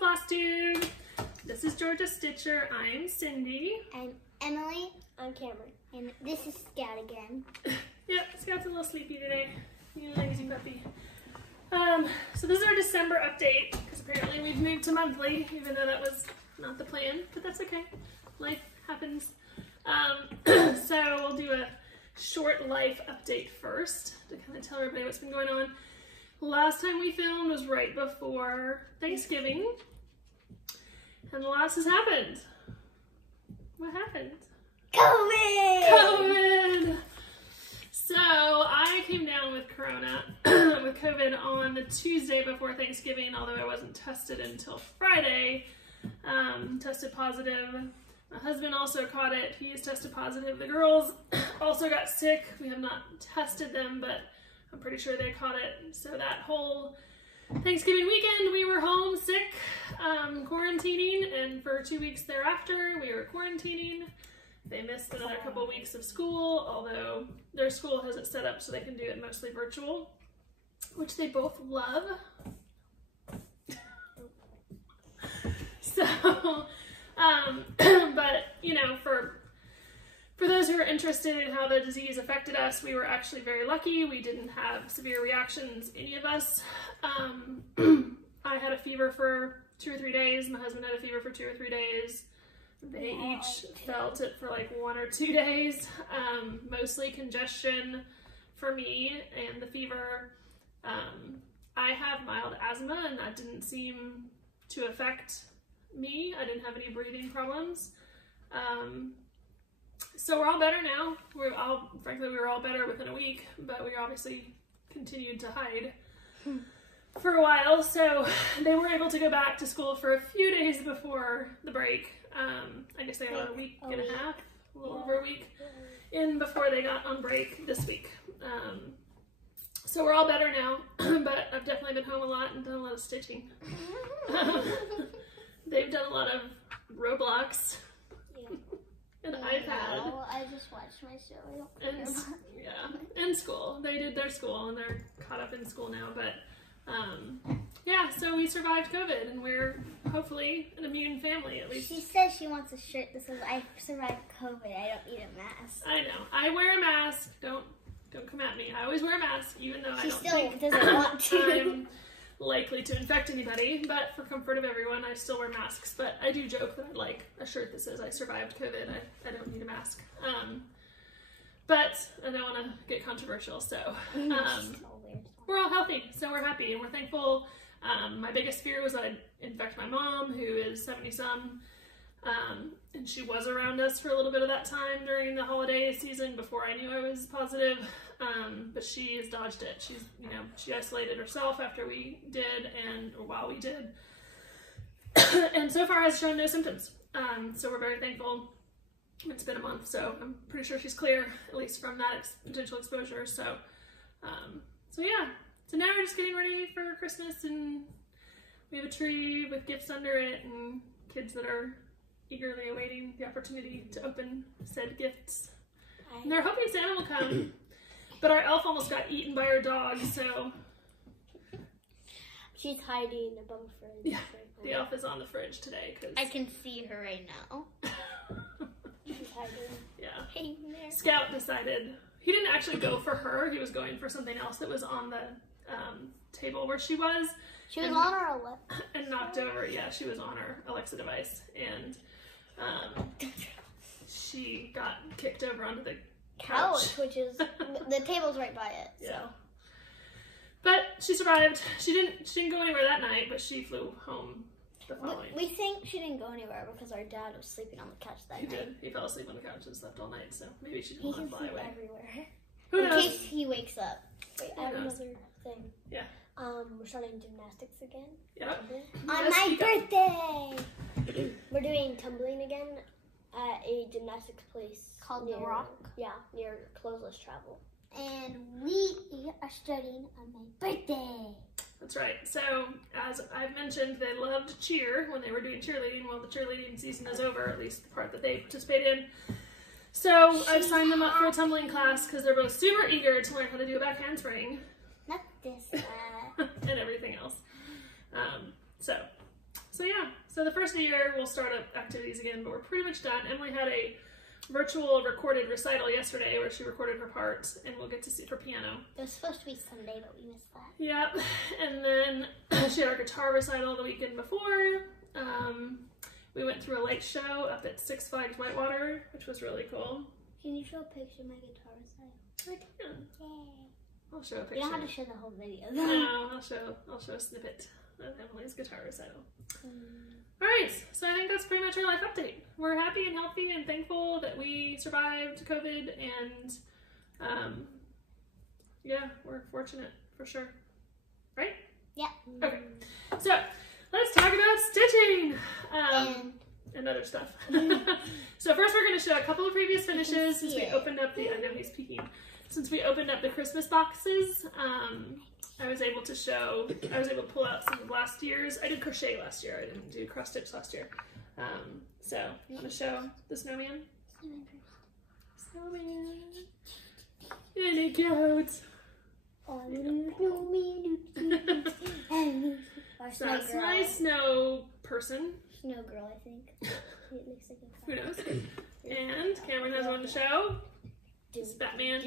Flosstube. This is Georgia Stitcher. I'm Cindy. I'm Emily. I'm Cameron. And this is Scout again. Yep, Scout's a little sleepy today. You lazy puppy. So this is our December update, because apparently we've moved to monthly, even though that was not the plan, but that's okay. Life happens. So we'll do a short life update first to kind of tell everybody what's been going on. Last time we filmed was right before Thanksgiving, and lots has happened. What happened? COVID! So I came down with with COVID on the Tuesday before Thanksgiving, although I wasn't tested until Friday. Tested positive. My husband also caught it. He is tested positive. The girls also got sick. We have not tested them, but I'm pretty sure they caught it. So that whole Thanksgiving weekend, we were home sick, quarantining, and for 2 weeks thereafter, we were quarantining. They missed another couple weeks of school, although their school has it set up so they can do it mostly virtual, which they both love. So, but, you know, for those who are interested in how the disease affected us, we were actually very lucky. We didn't have severe reactions, any of us. I had a fever for 2 or 3 days. My husband had a fever for 2 or 3 days. They each felt it for like 1 or 2 days. Mostly congestion for me and the fever. I have mild asthma, and that didn't seem to affect me. I didn't have any breathing problems. So we're all better now. Frankly, we were all better within a week, but we obviously continued to hide for a while. So they were able to go back to school for a few days before the break. I guess they got a week and a half, a little over a week in before they got on break this week. So we're all better now, but I've definitely been home a lot and done a lot of stitching. They've done a lot of Roblox. An iPad. No, I just watched my show. And school. They did their school and they're caught up in school now. But yeah, so we survived COVID and we're hopefully an immune family at least. She says she wants a shirt that says I survived COVID. I don't need a mask. I know. I wear a mask. Don't come at me. I always wear a mask, even though I don't think doesn't want to. I'm likely to infect anybody, but for comfort of everyone, I still wear masks. But I do joke that I'd like a shirt that says I survived COVID. I don't need a mask. But I don't want to get controversial, so we're all healthy, so we're happy and we're thankful. My biggest fear was that I'd infect my mom, who is 70-some, and she was around us for a little bit of that time during the holiday season before I knew I was positive. But she has dodged it. She isolated herself after we did or while we did. And so far has shown no symptoms. So we're very thankful. It's been a month, so I'm pretty sure she's clear, at least from that potential exposure. So, so yeah. So now we're just getting ready for Christmas, and we have a tree with gifts under it and kids that are eagerly awaiting the opportunity to open said gifts. And they're hoping Santa will come. But our elf almost got eaten by our dog, so... She's hiding above the fridge. Yeah, the elf is on the fridge today, because... I can see her right now. She's hiding. Yeah. Hiding there. Scout decided... He didn't actually go for her. He was going for something else that was on the table where she was. She was on her Alexa. And knocked over... Yeah, she was on her Alexa device. And she got kicked over onto the couch, which is the table's right by it. So. Yeah, but she survived. She didn't go anywhere that night, but she flew home the following. We think she didn't go anywhere because our dad was sleeping on the couch that night. He did. He fell asleep on the couch and slept all night, so maybe she didn't want to fly away. Everywhere. Who knows? In case he wakes up. Wait, I have another thing. Yeah. We're starting gymnastics again. Yep. On my birthday. We're doing tumbling again at a gymnastics place called The Rock. Yeah, near Closeless Travel. And we are starting on my birthday. That's right. So, as I've mentioned, they loved cheer when they were doing cheerleading. Well, the cheerleading season is over, at least the part that they participate in. So, I've signed them up for a tumbling class because they're both super eager to learn how to do a back handspring. Not this. And everything else. So yeah, So the first of the year, we'll start up activities again, but we're pretty much done. Emily had a virtual recorded recital yesterday where she recorded her parts, and we'll get to see for piano. It was supposed to be Sunday, but we missed that. Yep. And then she had our guitar recital the weekend before. We went through a light show up at Six Flags Whitewater, which was really cool. Can you show a picture of my guitar recital? I can. Yay. I'll show a picture. You don't have to show the whole video. No, I'll show a snippet of Emily's guitar recital. All right, so I think that's pretty much our life update. We're happy and healthy and thankful that we survived COVID, and yeah, we're fortunate for sure. Right? Yeah. Okay, so let's talk about stitching and other stuff. So first we're going to show a couple of previous finishes since we opened up the, I know he's peeking, since we opened up the Christmas boxes. I was able to pull out some of last year's. I did crochet last year. I didn't do cross stitch last year. So I'm going to show the snowman. Snowman. And it goes. So that's my snow person. Snow girl, I think. It looks like a Who knows? And Cameron has one to show. It's Batman.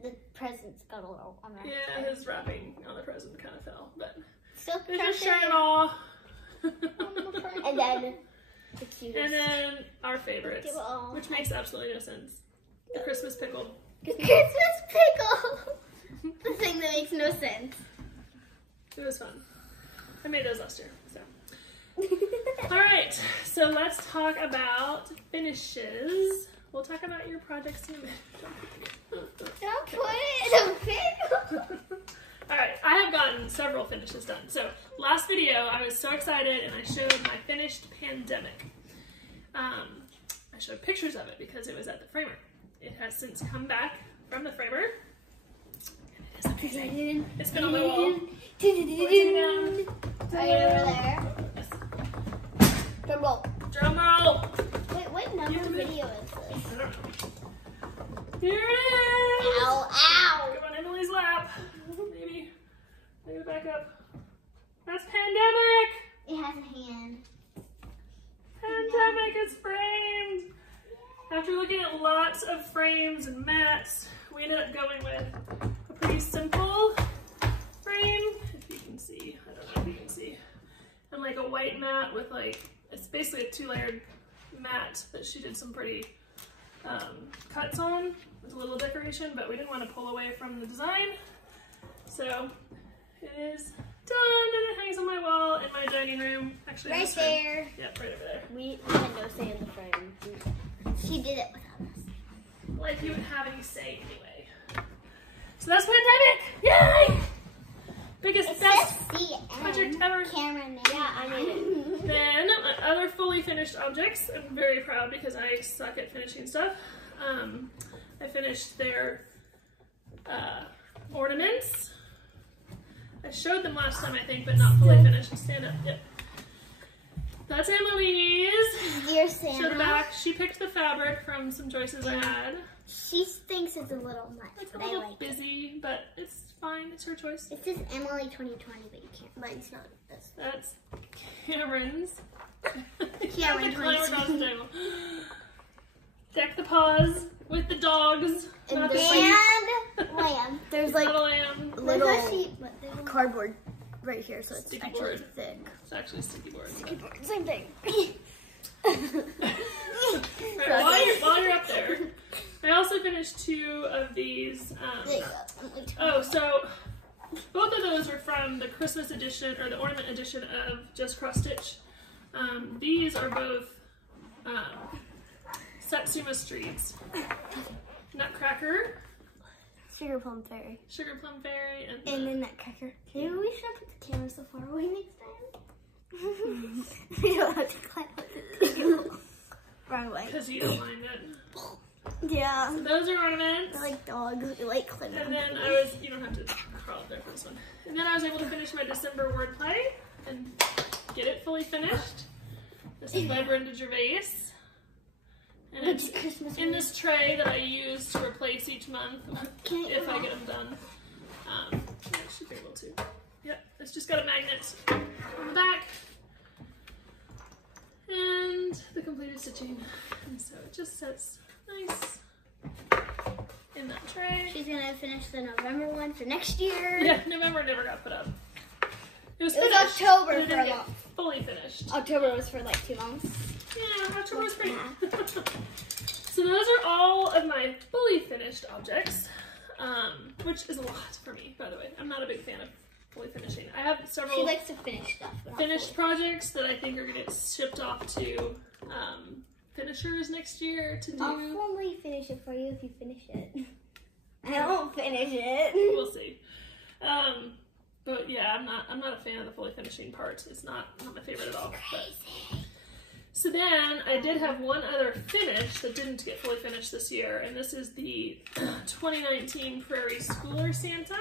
The present's got a little unwrapped. Yeah, his wrapping on the present kind of fell, but still there's your shirt and all. And then the cutest. And then our favorites, which makes absolutely no sense. The Christmas pickle. The Christmas pickle! The thing that makes no sense. It was fun. I made those last year, so. Alright, so let's talk about finishes. We'll talk about your projects in a minute. Don't put it in a pickle! Alright, I have gotten several finishes done. So, last video, I was so excited and I showed my finished Pandemic. I showed pictures of it because it was at the framer. It has since come back from the framer. And it is amazing. It's been a little while. Right over there. Drum roll. Drum roll! Wait, what number video is this? I don't know. Here it is! Ow, ow! Come on Emily's lap. Maybe back up. That's Pandemic! It has a hand. Pandemic is framed! After looking at lots of frames and mats, we ended up going with a pretty simple frame, if you can see. I don't know if you can see. And like a white mat with like, it's basically a 2-layered mat that she did some pretty cuts on with a little decoration, but we didn't want to pull away from the design. So it is done, and it hangs on my wall in my dining room. Actually, right there. Yep, right over there. We had no say in the frame. She did it without us. Like you would have any say anyway. So that's Pandemic! Yay! Biggest, best project ever. Cameron, yeah, I made it. Then other fully finished objects. I'm very proud because I suck at finishing stuff. I finished their ornaments. I showed them last time, I think, but not fully finished. Stand up. Yep. That's Emily's. Dear Santa. Show the back. She picked the fabric from some choices I had. She thinks it's a little much, It's a but little I like busy, but it's fine. It's her choice. it. It says Emily 2020, but you can't. Mine's not this. That's Cameron's. Cameron The climber across the table. Deck the paws with the dogs. And Not the the lamb. There's like little lamb. little cardboard right here, so it's Sticky actually board. thick. It's actually a sticky board. But... Same thing. Right, while you're up there, I also finished 2 of these. So both of those are from the Christmas edition or the ornament edition of Just Cross Stitch. These are both Satsuma Streets. Nutcracker, Sugar plum fairy. Sugar Plum Fairy, and then Nutcracker. Maybe we should put the cameras so far away next time. We don't have to climb up the table. Wrong way. because you don't mind it. Yeah. So those are ornaments. They're like dogs. We like climbing. And then I was, you don't have to crawl up there for this one. And then I was able to finish my December wordplay and get it fully finished. This is by Brenda Gervais. And it's in this tray that I use to replace each month if I get them done. I should be able to. Yep, It's just got a magnet on the back and the completed stitching. And so it just sits nice in that tray. She's gonna finish the November one for next year. Yeah, November never got put up. It was October but it for didn't a get month. fully finished. October was for like 2 months. Yeah, October was great. So those are all of my fully finished objects, which is a lot for me, by the way. I'm not a big fan of fully finishing. I have several She likes to finish stuff. finished projects that I think are going to get shipped off to finishers next year to do. I'll formally finish it for you if you finish it. I won't finish it. We'll see. But yeah, I'm not a fan of the fully finishing part. It's not my favorite at all. But. So then I did have one other finish that didn't get fully finished this year, and this is the 2019 Prairie Schooler Santa.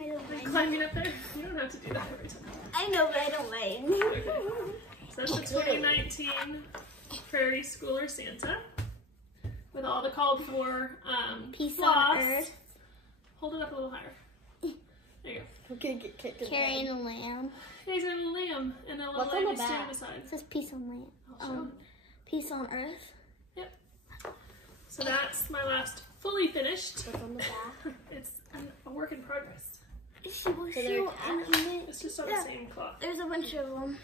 I don't mind. Climbing up there. You don't have to do that every time. I know, but I don't mind. Okay. So that's the 2019 Prairie Schooler Santa with all the called for Peace floss. on Earth. Hold it up a little higher. There you go. Okay, get kicked in. Carrying a lamb. He's in a lamb and a little What's on lamb the standing back? beside. It says peace on land. I'll show. Peace on Earth. Yep. So that's my last fully finished. What's on the back? It's a work in progress. It's It's just on the same cloth. There's a bunch of them.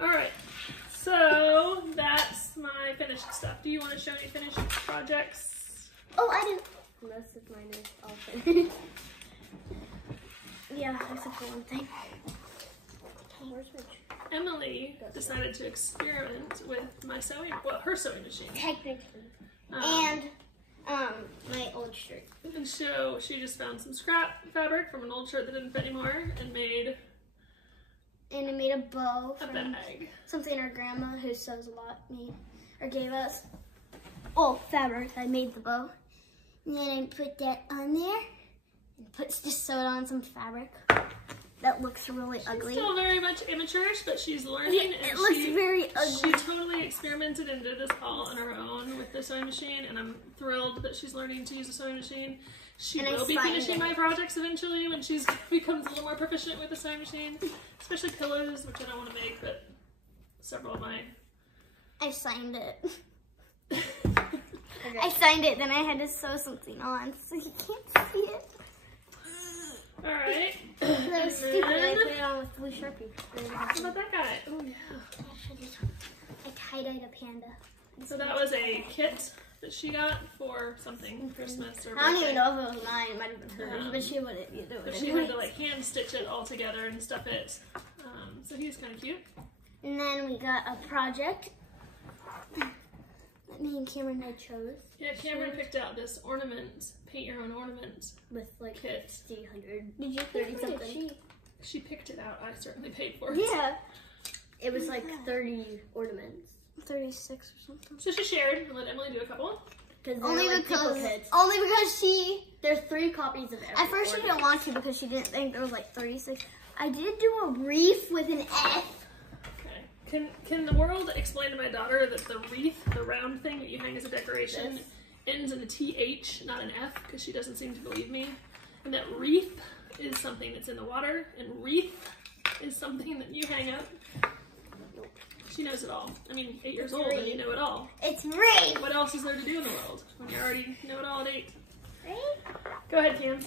Alright, so that's my finished stuff. Do you want to show any finished projects? Oh, I didn't. Most of mine is all finished. Yeah, except for one thing. Where's my Emily decided to experiment with my sewing, well, her sewing machine. technically. And my old shirt. And so she just found some scrap fabric from an old shirt that didn't fit anymore and made And I made a bow a from bag. something our grandma, who sews a lot, made or gave us. Oh, fabric. I made the bow. And then I put that on there. And just sewed on some fabric. That looks really ugly. Still very much amateurish, but she's learning. Yeah, and it looks very She ugly. totally experimented and did this all on her own with the sewing machine, and I'm thrilled that she's learning to use a sewing machine. She And I will be signed finishing it. my projects eventually when she becomes a little more proficient with the sewing machine, especially pillows, which I don't want to make, but several of mine. I signed it. I signed it, then I had to sew something on, so you can't see it. All right. That was stupid. I put it on with blue Sharpie. How about that guy? Oh yeah. I tie-dyed a panda. So that was a kit that she got for something, Christmas or birthday. I don't even know if it was mine. It might have been hers, but she wouldn't do But it. she had to like hand stitch it all together and stuff it. So he's kind of cute. And then we got a project that me and Cameron had chose. Yeah, Cameron picked out this ornament, paint your own ornament With like kit. 300. Did you 30 something? She picked it out. I certainly paid for it. Yeah. It was like 30 ornaments. 36 or something. So she shared and let Emily do a couple. Only Like because duplicates. there's 3 copies of every. At first she didn't want to because she didn't think there was like 36. I did do a wreath with an F. Okay. Can the world explain to my daughter that the wreath, the round thing that you hang as a decoration, ends in a TH, not an F, because she doesn't seem to believe me. And that wreath is something that's in the water, and wreath is something that you hang up. She knows it all. I mean, 8 years old and you know it all. It's wreath. What else is there to do in the world when you already know it all at 8? Right? Go ahead, Cam.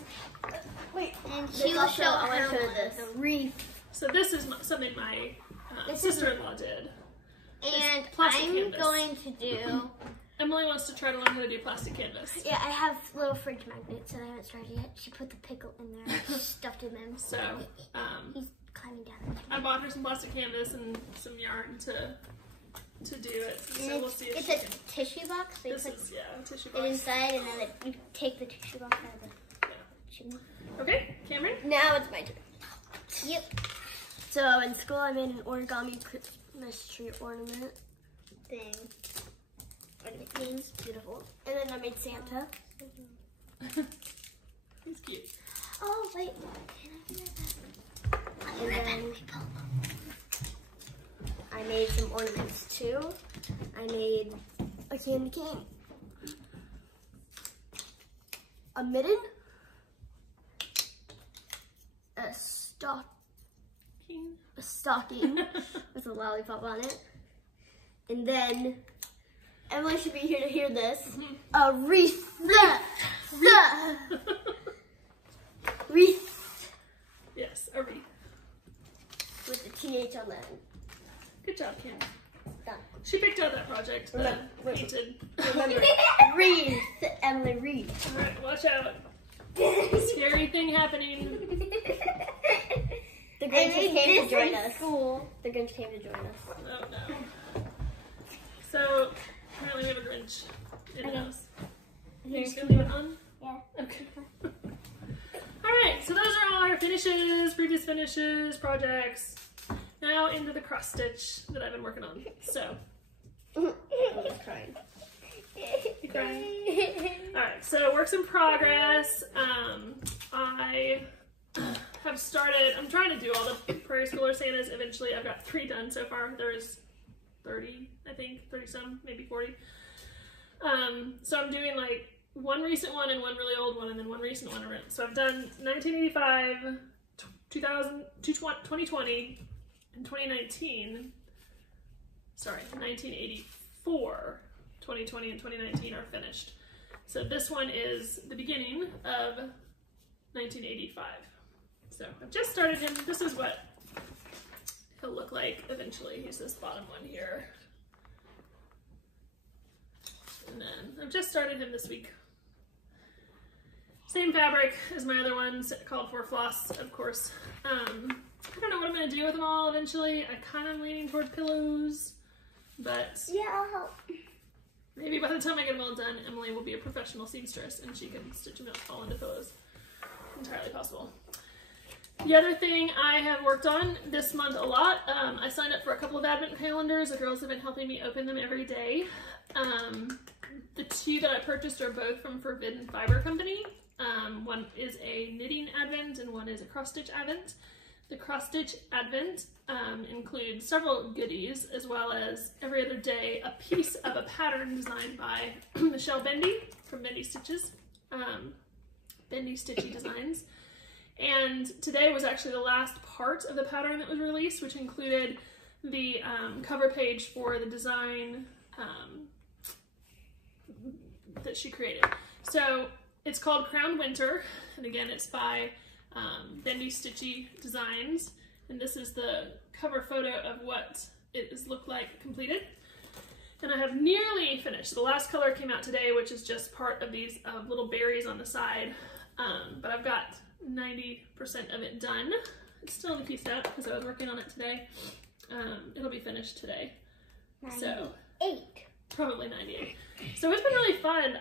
Wait. And she will show her the wreath. So this is something my sister-in-law did. And plastic I'm canvas. going to do. Emily wants to try to learn how to do plastic canvas. Yeah, I have little fridge magnets that I haven't started yet. She put the pickle in there, stuffed in them. So He's climbing down. I bought her some plastic canvas and some yarn to do it. So we'll see if It's she a can. tissue box. They This put is a tissue it box. inside, and then you take the tissue box out of the chimney. Okay, Cameron. Now it's my turn. Yep. So in school, I made an origami Christmas tree ornament thing. It's beautiful. And then I made Santa. He's cute. Oh wait, can I do that? And then I made some ornaments too. I made a candy cane, a mitten, a a stocking with a lollipop on it. And then Emily should be here to hear this. A wreath. Wreath. Yes, a wreath. With the TH on the end. Good job, Kim. Done. She picked out that project. Painted. Remember, wreath. Emily, wreath. All right, watch out. Scary thing happening. The Grinch came to join us. Cool. The Grinch came to join us. Oh no. So, apparently we have a Grinch in the house. You just gonna leave it on? Yeah. Okay. Alright, so those are all our finishes, previous finishes, projects. Now into the cross stitch that I've been working on. So, I'm just crying. you crying? Alright, so works in progress. I have started, I'm trying to do all the Prairie Schooler Santas eventually. I've got 3 done so far. There's 30, I think, 30 some, maybe 40. So I'm doing like one recent one and one really old one and then one recent one. So I've done 1985, 2020, and 2019. Sorry, 1984, 2020, and 2019 are finished. So this one is the beginning of 1985. So I've just started him. This is what he'll look like eventually. He's this bottom one here. And then I've just started him this week. Same fabric as my other ones, called for floss, of course. I don't know what I'm going to do with them all eventually. I kind of leaning toward pillows, but Yeah, I'll help. maybe by the time I get them all done, Emily will be a professional seamstress and she can stitch them all into pillows. Entirely possible. The other thing I have worked on this month a lot, I signed up for a couple of advent calendars. The girls have been helping me open them every day. The 2 that I purchased are both from Forbidden Fiber Company. One is a knitting advent and one is a cross stitch advent. The cross stitch advent includes several goodies, as well as every other day a piece of a pattern designed by Michelle Bendy from Bendy Stitches, Bendy Stitchy Designs. And today was actually the last part of the pattern that was released, which included the cover page for the design that she created. So it's called Crowned Winter, and again, it's by Bendy Stitchy Designs, and this is the cover photo of what it has looked like completed. And I have nearly finished. The last color came out today, which is just part of these little berries on the side, but I've got 90% of it done. It's still in the piece out because I was working on it today. It'll be finished today. 98. So probably 98. So it's been really fun.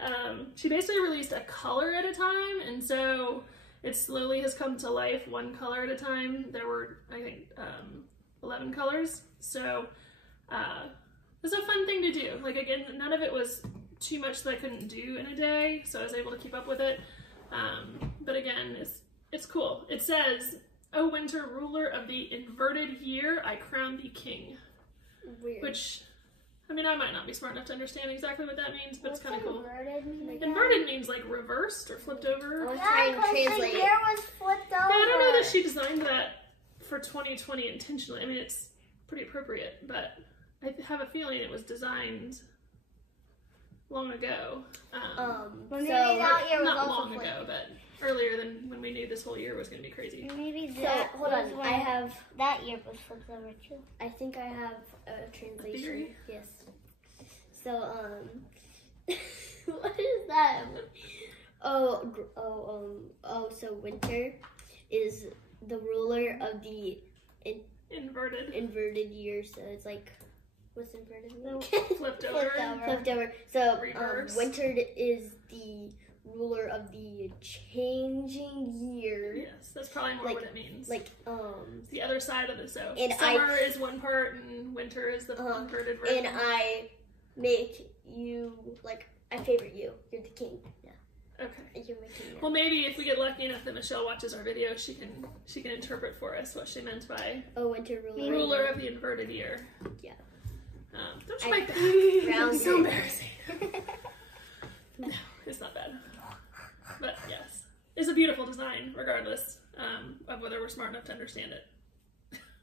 She basically released a color at a time, and so it slowly has come to life one color at a time. There were, I think, 11 colors. So it's a fun thing to do. Like, again, none of it was too much that I couldn't do in a day, so I was able to keep up with it. But again, it's cool. It says, "O winter ruler of the inverted year, I crown thee king." Weird. Which, I mean, I might not be smart enough to understand exactly what that means, but it's kind of cool. Inverted mean? Inverted means like reversed or flipped over. I was trying to translate. The year was flipped over. Yeah, I don't know that she designed that for 2020 intentionally. I mean, it's pretty appropriate, but I have a feeling it was designed long ago. Maybe that year was Not also long flipped. ago, but earlier than when we knew this whole year was going to be crazy. Maybe So, that hold was on. when I have, that year was flipped over too. I think I have a translation. theory? Yes. So, what is that? So winter is the ruler of the inverted year. So it's like, what's inverted mean? Flipped over. Flipped over. So, Reverse. winter is the ruler of the changing year. Yes, that's probably more what it means. Like, the other side of it. So And summer is one part and winter is the inverted version. and I make you, like, I favorite you. You're the king. Yeah. Okay. And you're my king now. Well, maybe if we get lucky enough that Michelle watches our video, she can interpret for us what she meant by Oh, winter ruler. ruler of the inverted year. Yeah. Don't you like that? It's so embarrassing. No, it's not bad. But yes, it's a beautiful design, regardless of whether we're smart enough to understand it.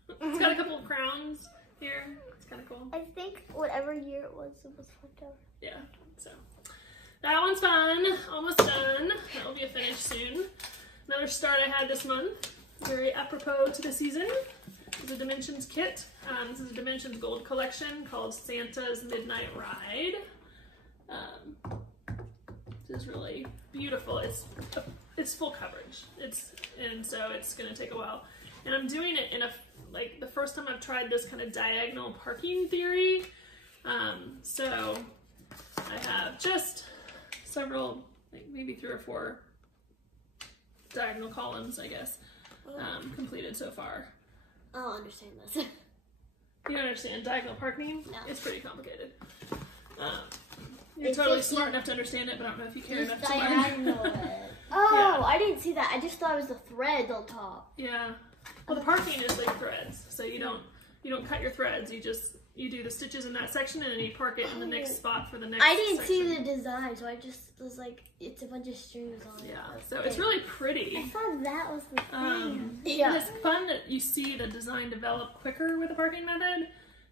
It's got a couple of crowns here. It's kind of cool. I think whatever year it was flipped over. Yeah, so that one's fun. Almost done. That will be a finish soon. Another start I had this month, very apropos to the season, is a Dimensions kit. This is a Dimensions Gold collection called Santa's Midnight Ride. This is really beautiful. It's full coverage. And so it's going to take a while. And I'm doing it in like the first time I've tried this kind of diagonal parking theory. So I have just several, like maybe 3 or 4 diagonal columns, I guess, completed so far. I don't understand this. You don't understand diagonal parking? No. It's pretty complicated. You're totally smart enough to understand it, but I don't know if you care enough to learn. Oh, Yeah. I didn't see that. I just thought it was the threads on top. Yeah. Well, the parking is like threads, so you don't cut your threads. You do the stitches in that section, and then you park it in the next spot for the next. I didn't section. see the design, so I just was like, it's a bunch of strings on it. Yeah, so it's really pretty. I thought that was the thing. It's fun that you see the design develop quicker with the parking method.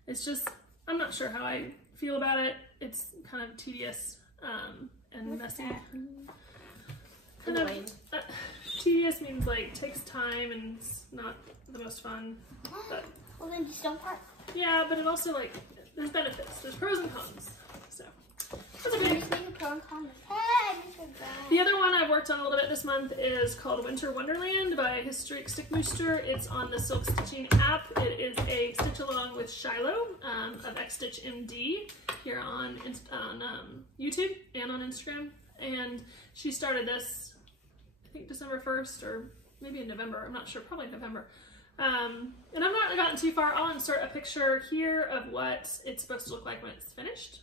It's just, I'm not sure how I feel about it. It's kind of tedious and messy. Kind of tedious means like takes time and it's not the most fun. But Well, then just don't park. yeah, but it also like there's benefits. There's pros and cons. So that's okay. The other one I've worked on a little bit this month is called Winter Wonderland by Historic Stickmeister. It's on the Silk Stitching app. It is a stitch along with Shiloh of Xstitch MD here on YouTube and on Instagram. And she started this, I think December 1st or maybe in November. I'm not sure, probably November. And I've not gotten too far. I'll insert a picture here of what it's supposed to look like when it's finished.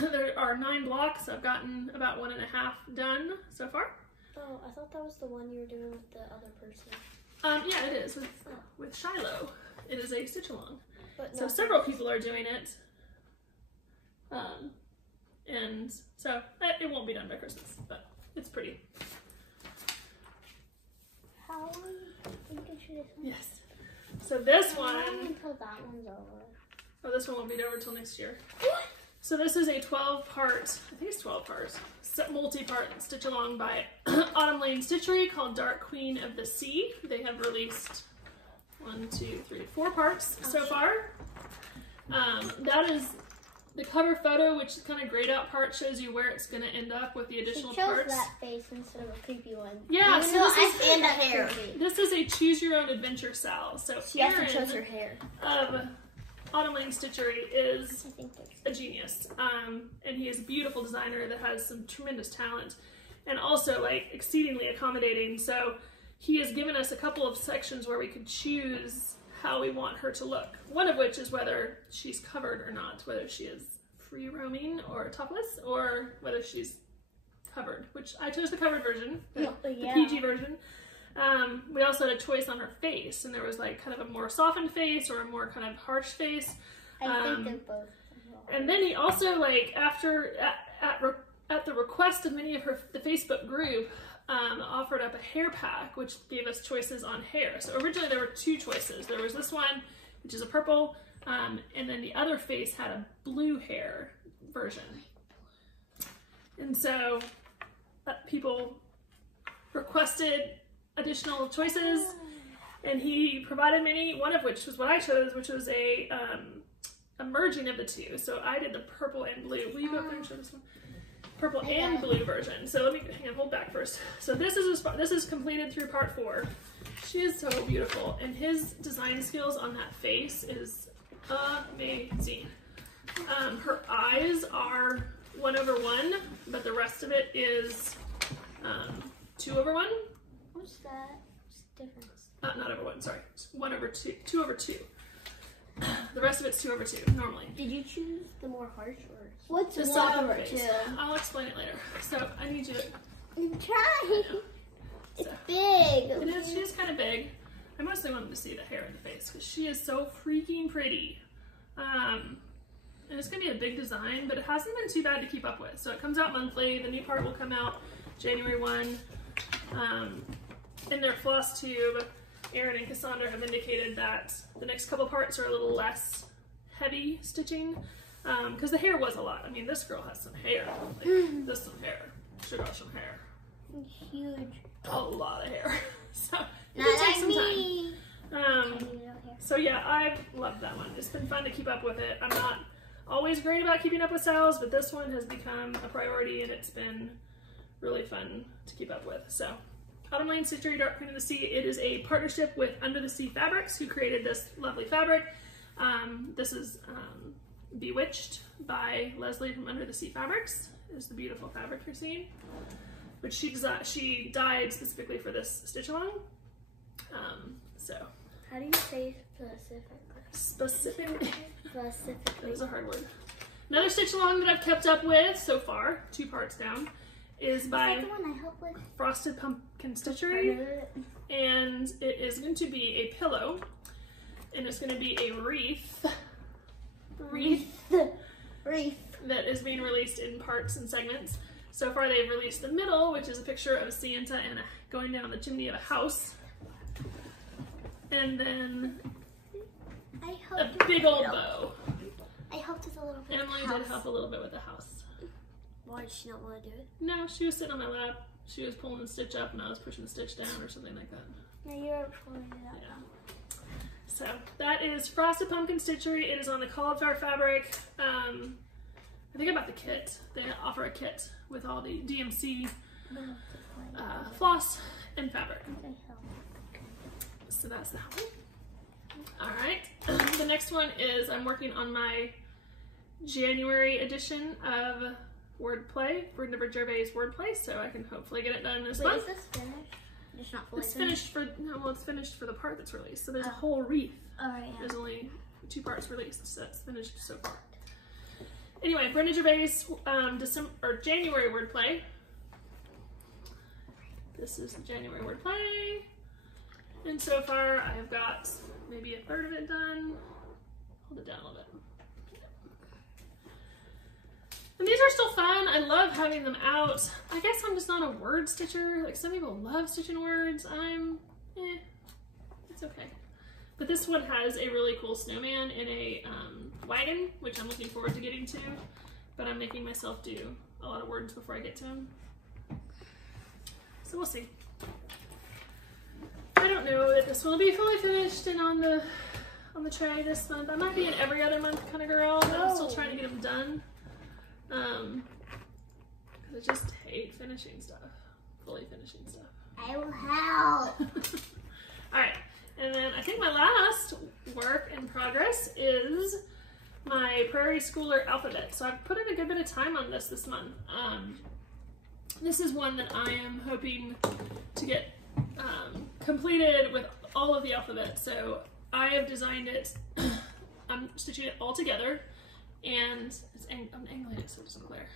There are 9 blocks. I've gotten about 1.5 done so far. Oh, I thought that was the one you were doing with the other person. Yeah, it is with Shiloh. It is a stitch along. But So several people are doing it. And so it won't be done by Christmas, but it's pretty. How long do you think this one? Yes. So this How long one, until that one's over? oh, this one won't be over until next year. So this is a 12-part, I think it's 12-part, multi-part stitch along by Autumn Lane Stitchery called Dark Queen of the Sea. They have released 4 parts so far. That is the cover photo, which is kind of grayed out part, shows you where it's going to end up with the additional parts. that face instead of a creepy one. Yeah, Even so though this I stand up hair. This is a choose your own adventure Sal. So She also Aaron chose her hair. of Autumn Lane Stitchery is I think that's a genius. And he is a beautiful designer that has some tremendous talent and also like exceedingly accommodating. So he has given us a couple of sections where we could choose how we want her to look. One of which is whether she's covered or not, whether she is free roaming or topless, or whether she's covered, which I chose the covered version, the PG version. We also had a choice on her face, and there was like kind of a more softened face or a more kind of harsh face. I think they're both. And then he also, like, at the request of many of the Facebook group, offered up a hair pack, which gave us choices on hair. So originally there were 2 choices. There was this one, which is a purple, and then the other face had a blue hair version. And so people requested additional choices, and he provided many, one of which was what I chose, which was a merging of the 2. So I did the purple and blue. Will you go up there and show this one? Purple and blue version. So let me hang on, hold back first. So this is completed through part 4. She is so beautiful, and his design skills on that face is amazing. Her eyes are 1/1, but the rest of it is 2/1. What's that? What's the difference? Not over 1, sorry. 1/2, 2/2. The rest of it's 2/2 normally. Did you choose the more harsh or what's The 1/2? I'll explain it later. So I need you to. I'm trying. It's So, big. it is. She is kind of big. I mostly wanted to see the hair in the face because she is so freaking pretty. and it's gonna be a big design, but it hasn't been too bad to keep up with. So it comes out monthly. The new part will come out January 1. In their Flosstube, Erin and Cassandra have indicated that the next couple parts are a little less heavy stitching, because the hair was a lot. I mean, this girl has some hair. Like, this some hair. She got some hair. Huge. A lot of hair. So it Not takes like some me. time. So yeah, I've loved that one. It's been fun to keep up with it. I'm not always great about keeping up with styles, but this one has become a priority, and it's been really fun to keep up with. So Autumn Lane Stitchery Dark Queen of the Sea. It is a partnership with Under the Sea Fabrics, who created this lovely fabric. This is Bewitched by Leslie from Under the Sea Fabrics. Is the beautiful fabric you're seeing, which she dyed specifically for this stitch along. So How do you say specifically? That is a hard word. Another stitch along that I've kept up with so far, 2 parts down, is by the one I help with? Frosted Pumpkin Stitchery, and it is going to be a pillow, and it's going to be a wreath that is being released in parts and segments. So far they've released the middle, which is a picture of Santa and going down the chimney of a house, and then a big old bow. I helped with a little bit. Emily did help a little bit with the house. Why did she not want to do it? No, she was sitting on my lap. She was pulling the stitch up and I was pushing the stitch down or something like that. No, you were pulling it up. Yeah. So that is Frosted Pumpkin Stitchery. It is on the cauliflower fabric. I think I bought the kit. They offer a kit with all the DMC floss and fabric. So that's that one. All right. The next one is I'm working on my January edition of Wordplay, Never Gervais Wordplay, so I can hopefully get it done this month. Is this finished? It's not fully It's finished for, no, well, it's finished for the part that's released. So there's a whole wreath. All right. There's only 2 parts released, so that's finished so far. Anyway, Brenda Gervais January Wordplay. This is the January Wordplay. And so far I have got maybe a third of it done. Hold it down a little bit. And these are still fun. I love having them out. I guess I'm just not a word stitcher. Like, some people love stitching words. It's okay. But this one has a really cool snowman in a wagon, which I'm looking forward to getting to. But I'm making myself do a lot of words before I get to them. So we'll see. I don't know that this one will be fully finished and on the tray this month. I might be an every other month kind of girl, but I'm still trying to get them done. Because I just hate finishing stuff, fully finishing stuff. I will help. All right, and then I think my last work in progress is my Prairie Schooler alphabet. So I've put in a good bit of time on this month. This is one that I am hoping to get completed with all of the alphabet. So I have designed it. I'm stitching it all together. And I'm angling it so it doesn't glare.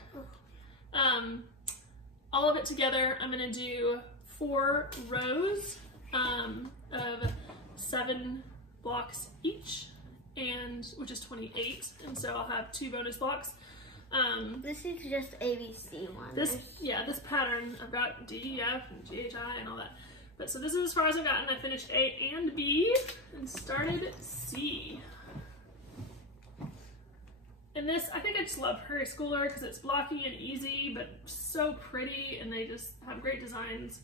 All of it together, I'm gonna do 4 rows of 7 blocks each, and which is 28. And so I'll have 2 bonus blocks. This is just ABC one. This pattern, I've got D, F, and G, H, I, and all that. But so this is as far as I've gotten. I finished A and B and started C. And this, I think I just love Prairie Schooler because it's blocky and easy, but so pretty, and they just have great designs.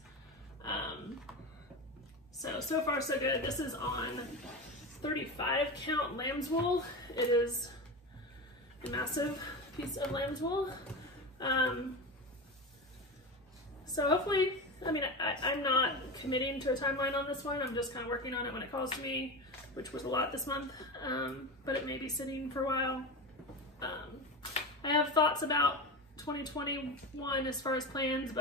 So far so good. This is on 35 count lamb's wool. It is a massive piece of lamb's wool. So hopefully, I mean, I'm not committing to a timeline on this one. I'm just kind of working on it when it calls to me, which was a lot this month, but it may be sitting for a while. I have thoughts about 2021 as far as plans,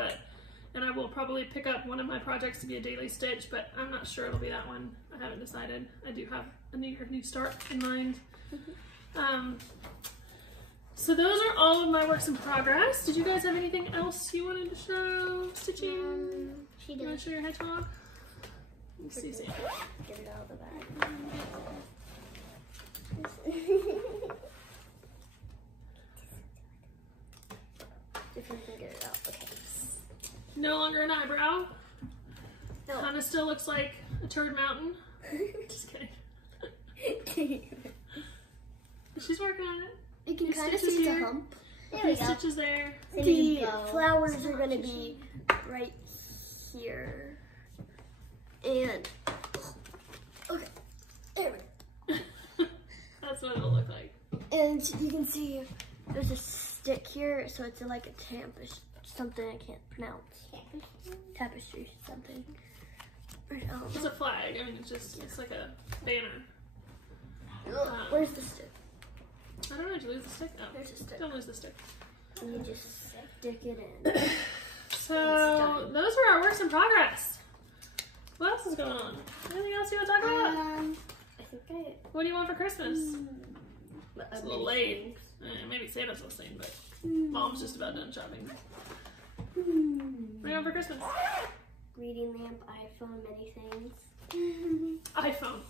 and I will probably pick up one of my projects to be a daily stitch, but I'm not sure it'll be that one. I haven't decided. I do have a new start in mind. So those are all of my works in progress. Did you guys have anything else you wanted to show stitching? She did. You want to show your hedgehog? Let me see. Get it out of the bag. If we can get it out. Okay. No longer an eyebrow. No. Kind of still looks like a turd mountain. Just kidding. She's working on it. You can kind of Stitches see the here. hump. A few stitches there. The flowers are going to be right here. And, okay, there we go. That's what it'll look like. And you can see there's a stick here, so it's like a tapestry, something I can't pronounce. Tapestry, something. It's a flag. I mean, it's like a banner. Where's the stick? I don't know. Did you lose the stick? Oh, There's a stick. Don't lose the stick. And you just stick it in. So those were our works in progress. What else is going on? Anything else you want to talk about? I think What do you want for Christmas? It's a little late. things. Maybe Santa's listening, but Mom's just about done shopping. What do you want for Christmas? Reading lamp, iPhone, many things. iPhone.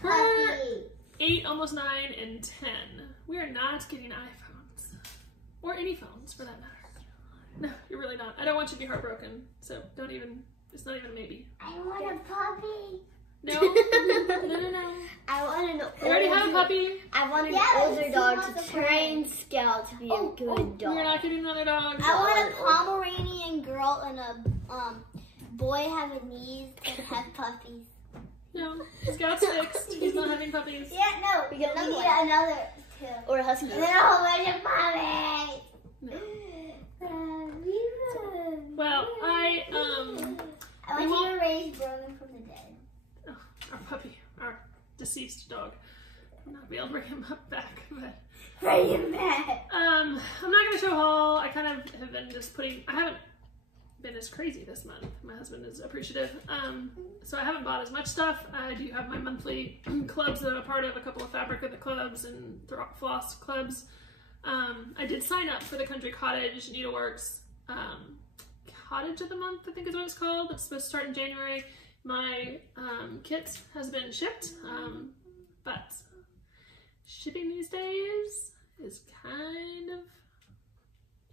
Her 8, almost 9, and 10. We are not getting iPhones. Or any phones, for that matter. No, you're really not. I don't want you to be heartbroken, so don't even, it's not even a maybe. I want a puppy. No, no. I want an We already have a puppy. I want an Yes, older you dog want to the train Scout to be a good dog. We're not getting another dog. I want a Pomeranian girl and a boy having knees and have puppies. No, Scout's fixed. He's not having puppies. Yeah, no. We get Let me another get another two. Or a husky. And then a whole bunch of puppies. No. I Well, I want you to raise Brogan from the dead. oh, our puppy, our deceased dog. I'm not be able to bring him up back, but Bring him back. I'm not gonna show a haul. I kind of have been just putting. I haven't been as crazy this month. My husband is appreciative, so I haven't bought as much stuff. I do have my monthly clubs that I'm a part of, a couple of fabric of the clubs and floss clubs. I did sign up for the Country Cottage Needleworks Cottage of the Month, I think is what it's called. It's supposed to start in January. My kit has been shipped, but shipping these days is kind of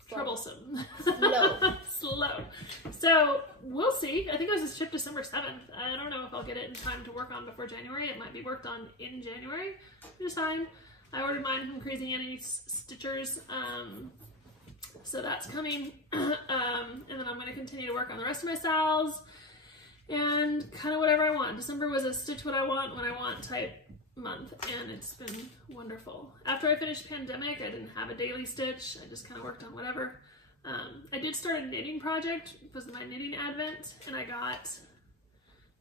troublesome. Slow. So we'll see. I think it was shipped December 7th. I don't know if I'll get it in time to work on before January. It might be worked on in January. It's fine. I ordered mine from Crazy Annie's Stitchers, so that's coming. And then I'm going to continue to work on the rest of my styles and kind of whatever I want. December was a stitch what I want when I want type month, and it's been wonderful. After I finished Pandemic, I didn't have a daily stitch. I just kind of worked on whatever. I did start a knitting project. It was my knitting advent, and I got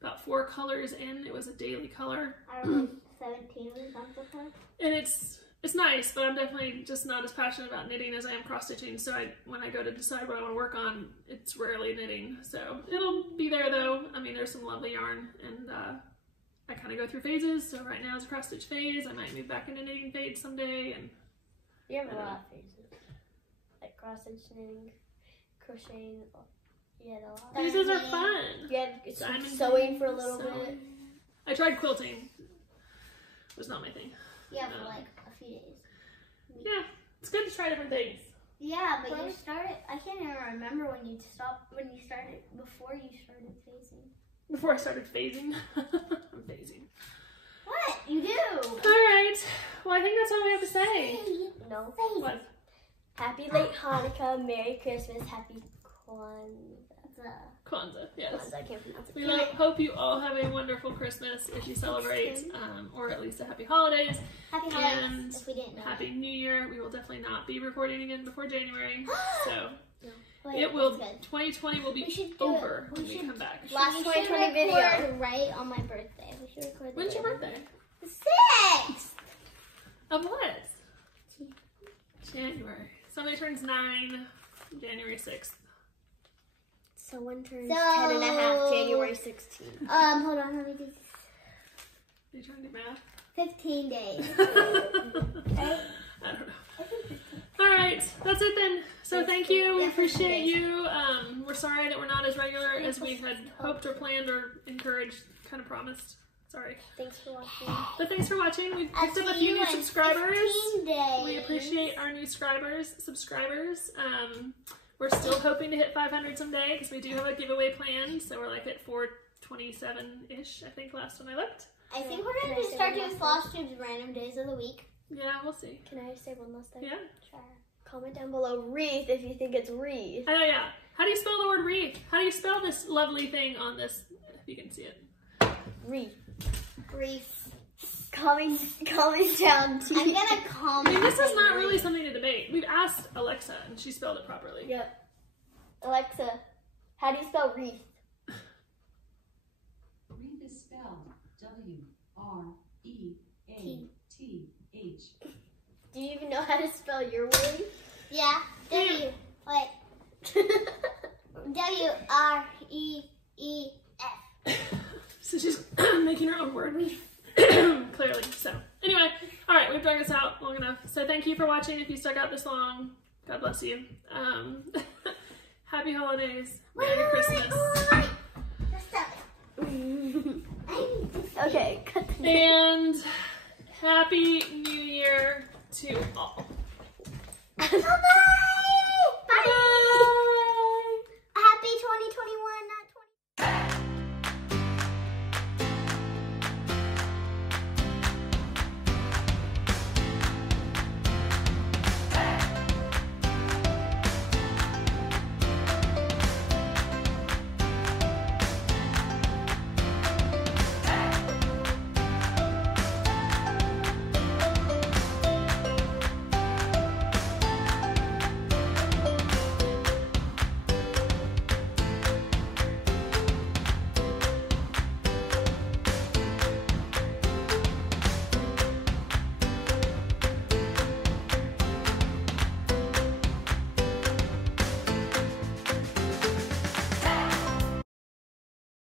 about 4 colors in. It was a daily color. I don't know, 17 or something. And it's nice, but I'm definitely just not as passionate about knitting as I am cross-stitching. So when I go to decide what I want to work on, it's rarely knitting. So it'll be there though. I mean, there's some lovely yarn, and I kind of go through phases. So right now is a cross-stitch phase. I might move back into knitting phase someday. And You have a lot of phases. Like cross-stitching, crocheting. You had a lot. phases are fun. You had Diamond sewing for a little sewing. bit. I tried quilting. It was not my thing. Yeah, for like a few days. Yeah, it's good to try different things. Yeah, but you started, I can't even remember when you started, before you started phasing. Before I started phasing. I'm phasing. What? You do? Alright. Well, I think that's all we have to say. No. What? Happy late Hanukkah, Merry Christmas, Happy Kwanzaa, yes. Kwanzaa, I can't pronounce it. We hope you all have a wonderful Christmas if you celebrate, or at least a happy holidays. Happy holidays, if we didn't know. Happy New Year. We will definitely not be recording again before January, so Wait, it will. that's good. 2020 will be We should do over it. when We we should- come back. Last We 2020 should video. record right on my birthday. We should record. When's your birthday? The 6th. Of what? January. Somebody turns 9, January 6th. Someone turns So- 10 and a half, January 16th. Hold on, let me do this. Are you trying to do math? 15 days. I don't know. All right, that's it then. So thank you. We appreciate you. We're sorry that we're not as regular as we had hoped or planned or encouraged, kind of promised. Sorry. Thanks for watching. But thanks for watching. We picked up a few new subscribers. 15 days. We appreciate our new subscribers. We're still hoping to hit 500 someday because we do have a giveaway planned. So we're like at 427-ish, I think, last time I looked. I think we're going to start doing Flosstube's random days of the week. Yeah, we'll see. Can I say one last thing? Yeah. Sure. Comment down below wreath if you think it's wreath. I know, yeah. How do you spell the word wreath? How do you spell this lovely thing on this, if you can see it? Wreath. Wreath. Comment down. I'm going to comment. I mean, this is not really something to debate. We've asked Alexa, and she spelled it properly. Yep. Alexa, how do you spell wreath? Wreath is spelled W-R-E-A-T-H. Do you even know how to spell your word? Yeah. Wait. W-R-E-E-F. So she's making her own word. Clearly. So, anyway. All right, we've dragged this out long enough. So thank you for watching. If you stuck out this long, God bless you. Happy holidays. Merry Christmas. Okay, cut the And Happy New Year to all. Bye-bye.